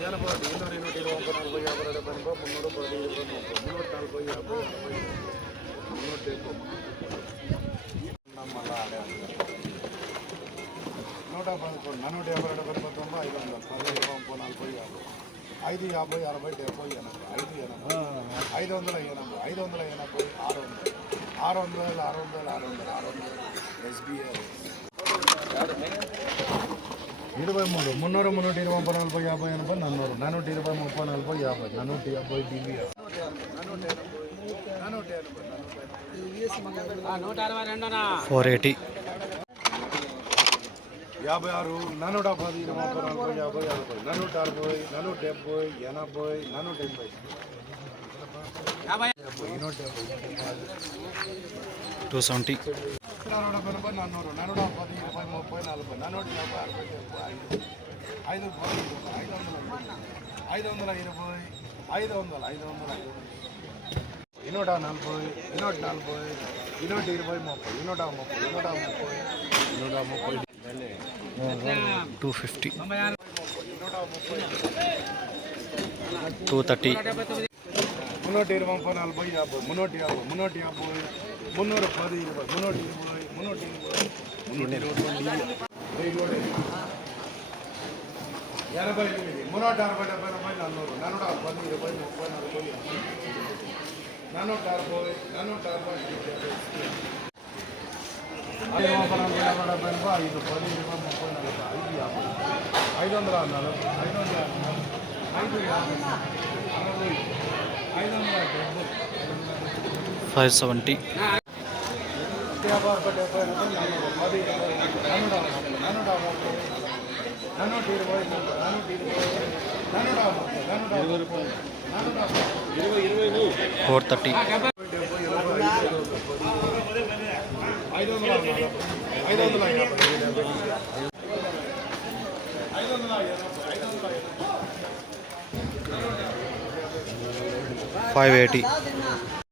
ಜಾನಪದ ಇನ್ನೂರು ಇನ್ನೂರ ಇರುವಂತಹ ನಾಲ್ಕು ಯಾಭರ ಡಬ್ಬ ಮುನ್ನೂರು ಪದಿ ಮುನ್ನೂರ ನಾಲ್ಕು ಯಾಭೈ ಮುನ್ನೂರ ಟೇಕು ನಮ್ಮಲ್ಲ నూట పదకొండు నూట యాభై రెండు పదకొండు ఐదు వందలు పదహైదు పంపు నలభై యాభై ఐదు యాభై అరవై డెబ్బై ఎనభై ఐదు ఎనభై ఐదు వందల ఎనభై ఐదు వందల ఎనభై ఆరు వందలు ఆరు వందలు ఆరు వందలు ఆరు వందలు ఆరు వందలు ఎస్బీఐ ఇరవై మూడు. మున్నూరు మున్నూట ఇరవై ముప్పై నలభై యాభై ఎనభై నన్నూరు. నన్నూట ఇరవై ముప్పై నలభై యాభై. నన్నూట యాభై డివిఆర్ ఫోర్ ఎయిటీ. యాభై ఆరు నన్నూట పది ఇరవై ముప్పై నలభై యాభై అరవై నన్నూట అరవై నన్నూట డెబ్బై ఎనభై ఎనభై. నూట డెబ్బై టూ సెవెంటీ. నన్నూట ఎనభై నన్నూరు నన్నూట పది ఇరవై ముప్పై నలభై నన్నూట యాభై అరవై డెబ్బై ఐదు ఐదు పది ఇరవై ఐదు వందల ఐదు వందల ఇరవై ఐదు వందల ఐదు వందల ఐదు ఇనూట నలభై ఇనూట నలభై ఇనూట ఇరవై ముప్పై ఇనూట ముప్పై ఇనూట ముప్పై ఇనూట ముప్పై టూ ఫిఫ్టీ ఇనూట ముప్పై టూ థర్టీ మున్నూట ఇరవై ముప్పై నలభై యాభై మున్నూట యాభై మున్నూట యాభై మున్నూర పది ఇరవై మున్నూట ఇరవై మున్నూట ఇరవై మున్నూట ఇరవై ఎనభై ఎనిమిది మున్నూట అరవై డెబ్బై ఎనభై నన్నూరు నన్నూట పది ఇరవై ముప్పై నలభై యాభై నన్నూట అరవై నన్నూట అరవై ఐదు వందల నలభై యాభై డెబ్బై ఎనభై ఐదు పది ఇరవై ముప్పై నలభై ఐదు యాభై ఐదు వందల నలభై ఐదు వందల ఐదు యాభై అరవై ఐదు వందల డెబ్బై five seventy four thirty. Five eighty.